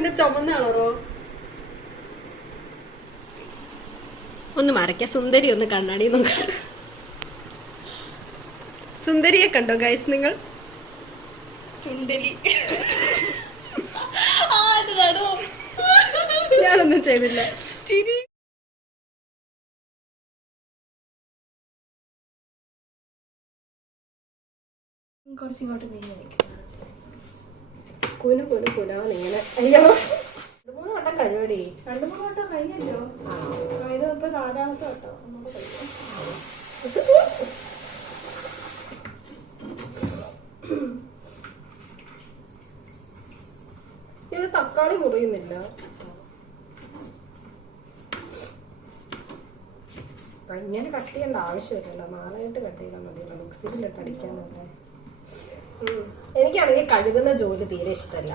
പിന്നെ ചുമന്ന കളറോ? ഒന്ന് മറയ്ക്ക. സുന്ദരി ഒന്ന് കണ്ണാടി നോക്ക. സുന്ദരിയെ കണ്ടോ ഗൈസ് നിങ്ങൾ? ഞാനൊന്നും ചെയ്തില്ല. കുറച്ചിങ്ങോട്ട് കുനു കുനു കുനാന്നിങ്ങനെ. അയ്യോ, 2-3 വട്ടം കഴിവടി. 2-3 വട്ടം കഴിഞ്ഞല്ലോ. ഇത് ഇപ്പൊ 4ാമത്തെ വട്ടം. ഇത് തക്കാളി മുറിയുന്നില്ല. ഇങ്ങനെ കട്ട് ചെയ്യേണ്ട ആവശ്യമില്ലല്ലോ. 4ആയിട്ട് കട്ട് ചെയ്താൽ മതിയല്ലോ. മിക്സിയിലിട്ട് അടിക്കാനല്ലേ. എനിക്കാണെങ്കിൽ കഴുകുന്ന ജോലി തീരെ ഇഷ്ടമല്ല.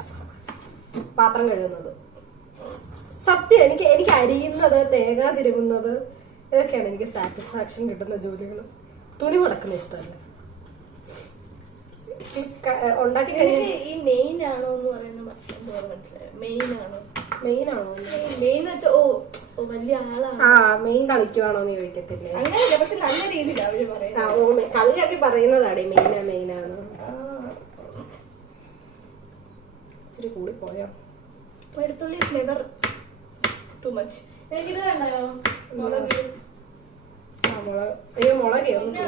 പാത്രം കഴുകുന്നത് സത്യം. എനിക്ക് അരിയുന്നത്, തേങ്ങ തിരുമുന്നത്, ഇതൊക്കെയാണ് എനിക്ക് സാറ്റിസ്ഫാക്ഷൻ കിട്ടുന്ന ജോലികൾ. തുണി മുടക്കുന്ന ഇഷ്ടമല്ല. ഉണ്ടാക്കി കഴിഞ്ഞാൽ ഈ മെയിൻ ആണോ എന്ന് പറയുന്നത് മെയിൻ ആണോ മെയിൻ വെച്ചാ വലിയ ആളാണ്. ആ, മെയിൻ കളിക്കുവാണോന്ന് ചോദിക്കത്തില്ലേ? അങ്ങനെയല്ല, പക്ഷെ നല്ല രീതിയിലാണ് അവര് പറയുന്നത്. കളിയാക്കി പറയുന്നതാടി മെയിനാന്ന്. ഇച്ചിരി കൂടി പോയോ? വെളുത്തുള്ളി ഇസ് നെവർ ടു മച്ച്. എനിക്കിത് വേണ്ടയോ മുളക്? മുളകേ ഒന്ന്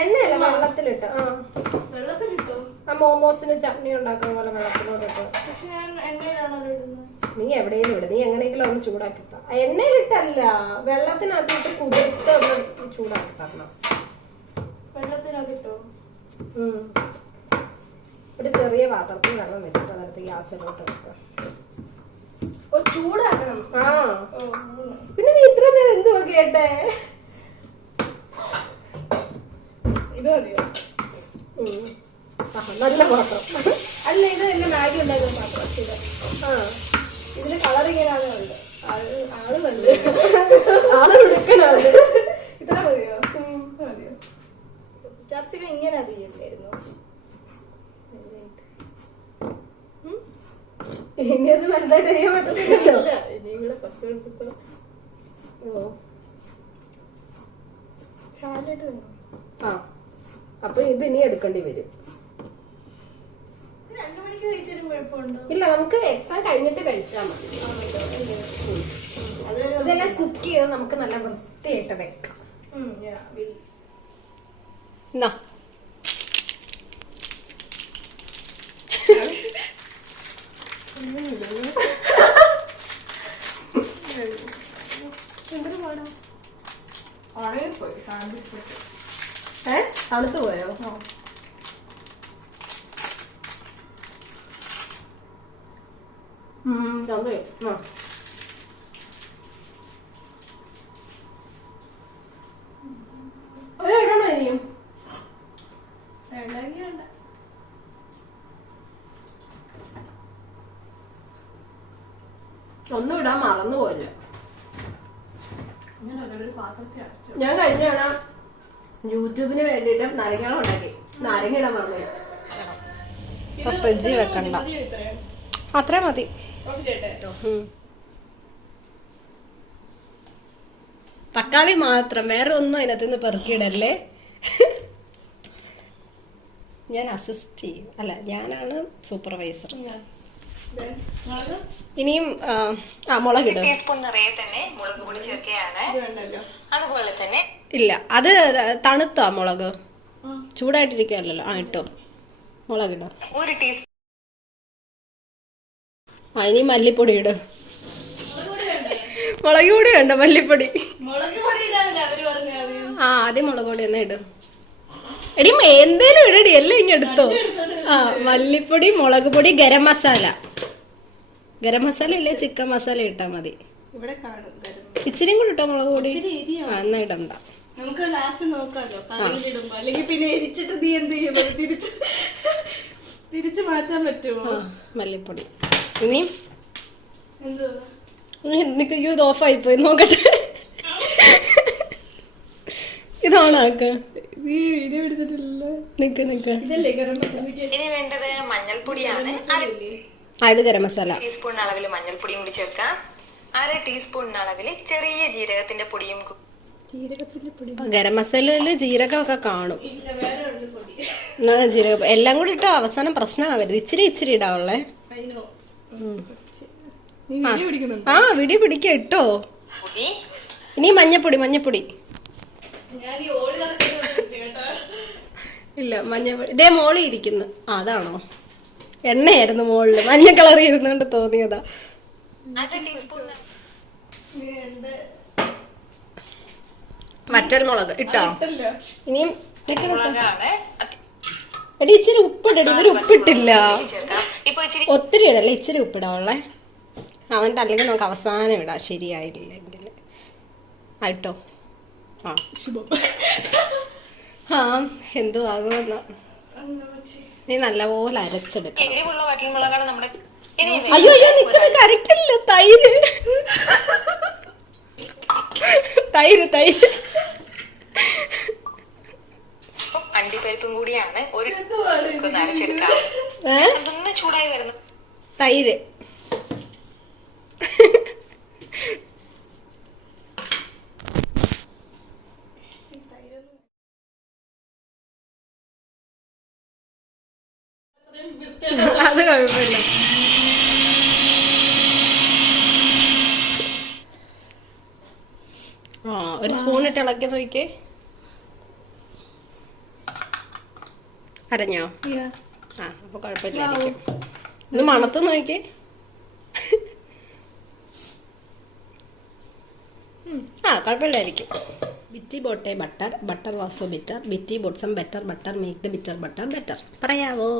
എണ്ണയല്ല, വെള്ളത്തിലിട്ട്. വെള്ളത്തിലിട്ടോ? ആ, മോമോസിന് ചട്നി ഉണ്ടാക്കുന്ന പോലെ വെള്ളത്തിലോട്ടിട്ട്. പക്ഷെ ഞാൻ എണ്ണയിലാണല്ലോ ഇടുന്നത്. നീ എവിടെയെങ്കിലും ഇടും. നീ എങ്ങനെയെങ്കിലും ഒന്ന് ചൂടാക്കി താ. എണ്ണയിലിട്ടല്ല, വെള്ളത്തിനകത്തിട്ട് കുതിർത്ത് ഒന്ന് ചൂടാക്കി തരണം. വെള്ളത്തിനകത്തിട്ടോ? ഒരു ചെറിയ പാത്രത്തിൽ വെള്ളം വെച്ചിട്ട് അതെടുത്ത് ഗ്യാസിലോട്ട് വെക്കുക. ചൂടാക്കണം. ആ, പിന്നെ നീ ഇത്ര എന്തുവാ കേട്ടെ? ഇത് മതിയോ? നല്ല പാത്രം. അല്ല, ഇത് എന്നെ മാഗി ഉണ്ടാക്കുന്ന പാത്രം. ഇതിന് കളർ ഇങ്ങനെയാണ് ഉണ്ട്. ആള് നല്ല ആള് എടുക്കണത്. ഇത്ര മതിയോ? മതിയോ? ക്യാപ്സിക്കം ഇങ്ങനെ അറിയില്ലായിരുന്നു. ഇനി അത് വലുതായിട്ട് അറിയാൻ പറ്റത്തില്ലല്ലോ. ഇനിങ്ങളെ പത്ത് സാലഡ് വേണം. ആ, അപ്പൊ ഇത് ഇനി എടുക്കേണ്ടി വരും. 2 മണിക്ക് കഴിച്ചാലും കുഴപ്പമുണ്ടോ? ഇല്ല, നമുക്ക് എക്സാം കഴിഞ്ഞിട്ട് കഴിച്ചാൽ മതി. ഇതെല്ലാം കുക്ക് ചെയ്ത് നമുക്ക് നല്ല വൃത്തിയായിട്ട് വെക്കാം. എന്നാ തണുത്തു പോയോ? ഇടണോ ഇനിയും? ഒന്നും ഇടാൻ മറന്നു പോയില്ല. ഞാൻ കഴിഞ്ഞ തവണ യൂട്യൂബിന് വേണ്ടിട്ട് നാരങ്ങ ഉണ്ടാക്കി. നാരങ്ങ ഇടാൻ മറന്നു. ഫ്രിഡ്ജിൽ വെക്കണ്ട, അത്രേ മതി. തക്കാളി മാത്രം, വേറെ ഒന്നും അതിനകത്തുനിന്ന് പെറുക്കിയിടല്ലേ. ഞാൻ അസിസ്റ്റ് ചെയ്യും. അല്ല, ഞാനാണ് സൂപ്പർവൈസർ. ഇനിയും മുളകിടും. അതുപോലെ തന്നെ ഇല്ല, അത് തണുത്താ മുളക്? ചൂടായിട്ടിരിക്കുവല്ലോ. ആ, ഇട്ടോ മുളകിടോ. 1 ടീസ്പൂൺ. ആ, ഇനി മല്ലിപ്പൊടി ഇട്. മുളക് പൊടി വേണ്ട, മല്ലിപ്പൊടി. ആ, ആദ്യം മുളക് പൊടി തന്നെ ഇടും. എടി എന്തേലും ഇടടി, എല്ലാം ഇങ്ങ് എടുത്തോ. ആ, മല്ലിപ്പൊടി, മുളക് പൊടി, ഗരം മസാല. ഗരം മസാല ഇല്ലേ, ചിക്കൻ മസാല ഇട്ടാ മതി. ഇച്ചിരി കൂടി ഇട്ടോ മുളക് പൊടി. ആ, എന്നാ ഇടണ്ട. നമുക്ക് ലാസ്റ്റ് നോക്കാലോ കറിയിലിടുമ്പോ. അല്ലെങ്കിൽ പിന്നെ എരിച്ചിട്ട് നീ എന്ത് ചെയ്യും? തിരിച്ചു മാറ്റാൻ പറ്റുമോ? മല്ലിപ്പൊടി. ഇനി എന്തോ ഇത് ഓഫായി പോയി, നോക്കട്ടെ. ഇത് ഓണാക്ക. നീ വീഡിയോ എടുത്തിട്ടില്ല. നിക്ക് ഇതല്ലേ ഗരം മസാല? ഇനി വേണ്ടത് മഞ്ഞൾപ്പൊടിയാണ്. ഇത് ഗരം മസാല. ടീസ്പൂൺ അളവിൽ മഞ്ഞൾപ്പൊടിയും കൂടി ചേർക്കാം. 1/2 ടീസ്പൂൺ അളവിൽ ചെറിയ ജീരകത്തിന്റെ പൊടിയും ഗരം മസാലയില് ജീരകമൊക്കെ കാണും. ഇല്ല, വേറെ ഉണ്ട് പൊടി. എന്നാ ജീരകം എല്ലാം കൂടി ഇട്ടോ അവസാനം പ്രശ്നമാവരുത്. ഇച്ചിരി ഇച്ചിരി ഇടാവുള്ളേ. അതിനോ നീ വീഡിയോ പിടിക്കുന്നുണ്ടോ? വീഡിയോ പിടിക്കാം ഇട്ടോ. പൊടി. ഇനി മഞ്ഞപ്പൊടി. ഞാൻ ഈ ഓടി നടക്കുന്നത് കേട്ടോ. ഇല്ല മഞ്ഞപ്പൊടി. ഇതേ മോളി ഇരിക്കുന്നു. അതാണോ? എണ്ണയായിരുന്നു മോളില്, മഞ്ഞ കളർ ഇരുന്നോണ്ട് തോന്നിയതാ. 1/2 ടീസ്പൂൺ എന്റെ വറ്റൽ മുളക് ഇട്ടോ. ഇട്ടല്ലോ. ഇനിയും മുളകാണ് എടി ഇച്ചിരി ഉപ്പിടടി. ഇവര് ഉപ്പിട്ടില്ല. ചേർക്കാം. ഇപ്പൊ ഇച്ചിരി ഒത്തിരി ഇടല്ലേ, ഇച്ചിരി ഉപ്പിടാവുള്ളേ. അവൻ്റെ അല്ലെങ്കിൽ നമുക്ക് അവസാനം ഇടാം ശരിയായില്ലെങ്കിൽ. ആയിട്ടോ. ശുഭം. എന്തോ ആകുമെന്ന. നീ നല്ലപോലെ അരച്ചെടുക്കണം. എരിവുള്ള വറ്റൽമുളകാണ് നമ്മുടെ. ഇനി അയ്യോ നിക്കുന്നത് കരക്കില്ല. തൈര്. അണ്ടിപ്പരിപ്പും കൂടിയാണ് ഒരു അരച്ചെടുക്കാം. അതൊന്ന് ചൂടായി വരുന്നു. തൈര്. അത് കുഴപ്പമില്ല. ഒരു സ്പൂൺ ഇട്ട് ഇളക്കി നോക്കിക്കേ. അരഞ്ഞോ? അപ്പൊ കുഴപ്പമില്ലായിരിക്കും. ഒന്ന് മണത്ത് നോക്കിക്കേ. കുഴപ്പമില്ലായിരിക്കും. Betty bought a butter. Butter was so bitter. Betty bought some better. Butter make the bitter butter better. പറയാവോ?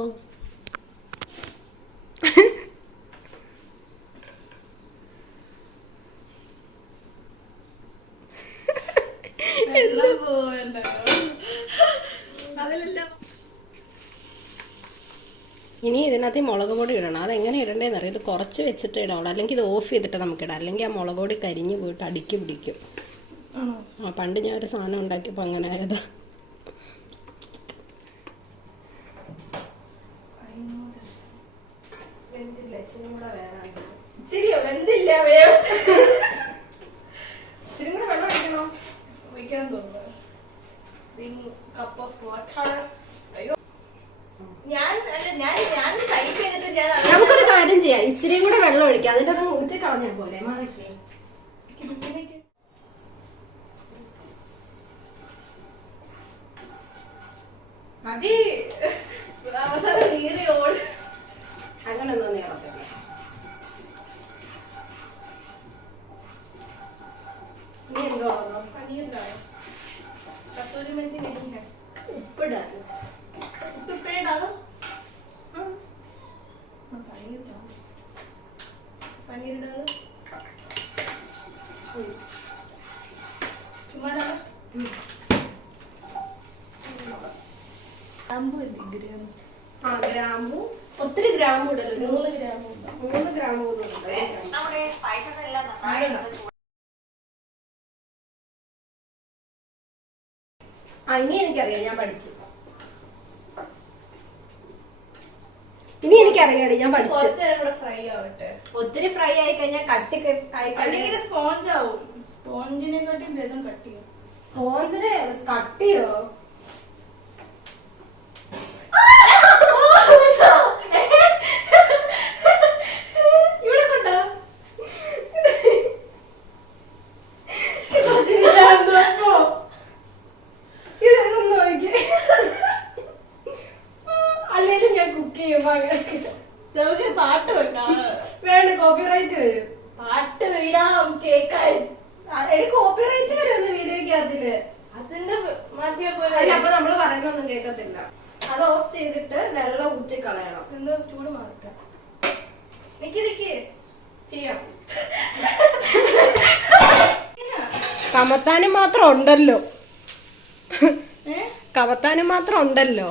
ഇനി ഇതിനകത്ത് മുളക് പൊടി ഇടണം. അതെങ്ങനെ ഇടണ്ടേന്ന് അറിയാം. ഇത് കുറച്ച് വെച്ചിട്ട് ഇടാവുള്ളൂ. അല്ലെങ്കിൽ ഇത് ഓഫ് ചെയ്തിട്ട് നമുക്കിടാം. അല്ലെങ്കിൽ ആ മുളക് പൊടി കരിഞ്ഞു പോയിട്ട് അടുക്കി പിടിക്കും. പണ്ട് ഞാൻ ഒരു സാധനം ഉണ്ടാക്കിയപ്പോൾ അങ്ങനെ ആയതാ. നമുക്കൊരു കാര്യം ചെയ്യാം. ഇച്ചിരിയും കൂടെ വെള്ളം ഒഴിക്കാം. അതിന്റെ അത് ഊറ്റി കളഞ്ഞാൽ പോലെ മാറിക്കേ. അങ്ങനൊന്നും നീളത്തില്ല. ഇനി എന്തോ ഉപ്പിടാൻ. ഗ്രാമ്പു ഒത്തിരി ഗ്രാമ്പു ഇടല്ലോ. 3 ഗ്രാമ്പു നമ്മുടെ സ്പൈസസ് എല്ലാം നന്നായി ഇനി എനിക്കറിയാം. ഞാൻ പഠിച്ചു. ഇനി എനിക്കറിയാടി. ഞാൻ പഠിച്ചു. ഒത്തിരി ഫ്രൈ ആയി കഴിഞ്ഞാൽ കട്ടി ആയി സ്പോഞ്ച് ആവും. സ്പോഞ്ചിനെക്കാട്ടും ഭേദം കട്ടിയോ? സ്പോഞ്ചിന് കട്ടിയോ? ഇവിടെ കൊണ്ടോ? അല്ലേലും ഞാൻ കുക്ക് ചെയ്യും. നമുക്ക് പാട്ട് വെക്കാം. വേണ്ട, കോപ്പിറൈറ്റ് വരും. പാട്ട് വീടാം കേക്കാൻ. എടി കോപ്പിറൈറ്റ് വരുമെന്ന് വീഡിയോക്കകത്തില്. അതിന്റെ മാറ്റിയാ പോലെ. അല്ല, അപ്പൊ നമ്മള് പറയുന്നൊന്നും കേൾക്കത്തില്ല. അത് ഓഫ് ചെയ്തിട്ട് വെള്ളം ഊറ്റി കളയണം. എന്തോ ചൂട് മാറട്ടെ. നിക്ക് ചെയ്യാം. കമത്താനും മാത്രം ഉണ്ടല്ലോ. കമത്താനും മാത്രം ഉണ്ടല്ലോ.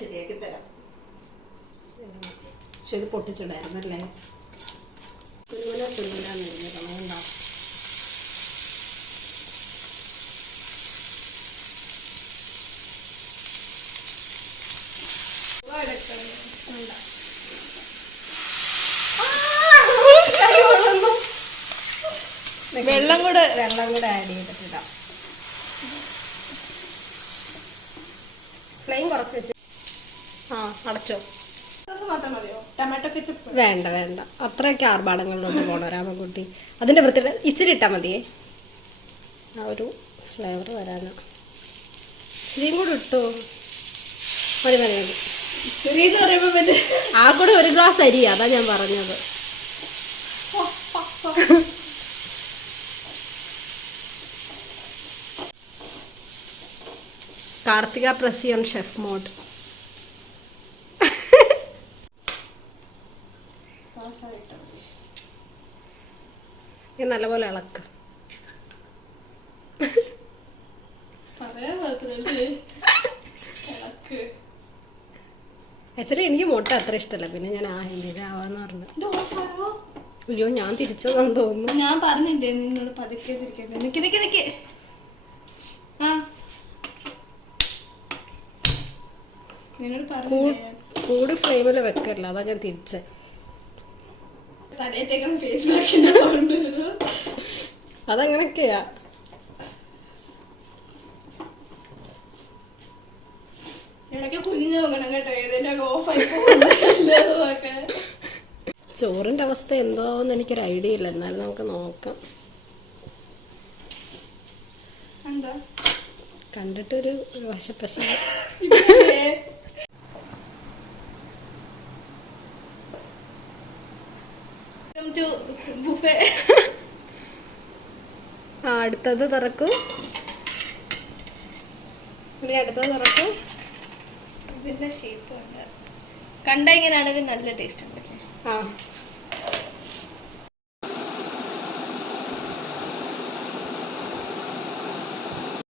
ശരിയാക്കി തരാം. പക്ഷെ ഇത് പൊട്ടിച്ചിടായിരുന്നല്ലേ. കുരുമുല വെള്ളം കൂടെ ആഡ് ചെയ്തിട്ടിടാം. ഫ്ലെയിം കുറച്ച് വെച്ച് അടച്ചോ. മാത്രം മതിയോ? ടൊമാറ്റോ കെച്ചപ്പ് വേണ്ട വേണ്ട, അത്രയൊക്കെ ആർഭാടങ്ങളിലോട്ട് പോകണം രാമൻകുട്ടി. അതിന്റെ വൃത്തിയുടെ ഇച്ചിരി ഇട്ടാൽ മതിയേ, ആ ഒരു ഫ്ലേവർ വരാനാ. ഇച്ചിരിയും കൂടെ ഇട്ടോ. മതി മതി മതി. ചെറിയെന്ന് പറയുമ്പോ പിന്നെ ആ കൂടെ ഒരു ഗ്ലാസ് അരി, അതാ ഞാൻ പറഞ്ഞത്. കാർത്തിക പ്രസിയോൺ ഷെഫ് മോഡ്. ഇത് നല്ലപോലെ ഇളക്ക്. ആക്ച്വലി എനിക്ക് മുട്ട അത്ര ഇഷ്ടമല്ല, പിന്നെ ഞാൻ എന്തിനാവാന്ന് പറഞ്ഞു. അയ്യോ ഞാൻ തിരിച്ചതാന്ന് തോന്നുന്നു. ഞാൻ പറഞ്ഞില്ലേ നിന്നോട് പതുക്കെ തിരിക്കണ്ടേ. നിക്ക് ആ നിന്നോട് പറഞ്ഞില്ലേ കൂടി ഫ്ലെയിമിൽ വെക്കല്ല, അതാ ഞാൻ തിരിച്ചേ. തലയത്തേക്കും ഫേസിലാക്കേണ്ട സൗണ്ട് അതങ്ങനൊക്കെയാ. ഇടയ്ക്ക് കുഞ്ഞു നോക്കണം കേട്ടോ, ഏതെങ്കിലും ഓഫായി നോക്കണേ. ചോറിന്റെ അവസ്ഥ എന്തോന്ന് എനിക്കൊരു ഐഡിയ ഇല്ല, എന്നാലും നമുക്ക് നോക്കാം. എന്താ കണ്ടിട്ടൊരു വശപ്പശ. അടുത്തത് തുറക്കൂ. അടുത്തത് തുറക്കൂ. ഇതിന്റെ ഷേപ്പ് കണ്ട ഇങ്ങനെയാണെങ്കിൽ നല്ല ടേസ്റ്റ് ഉണ്ട്. ആ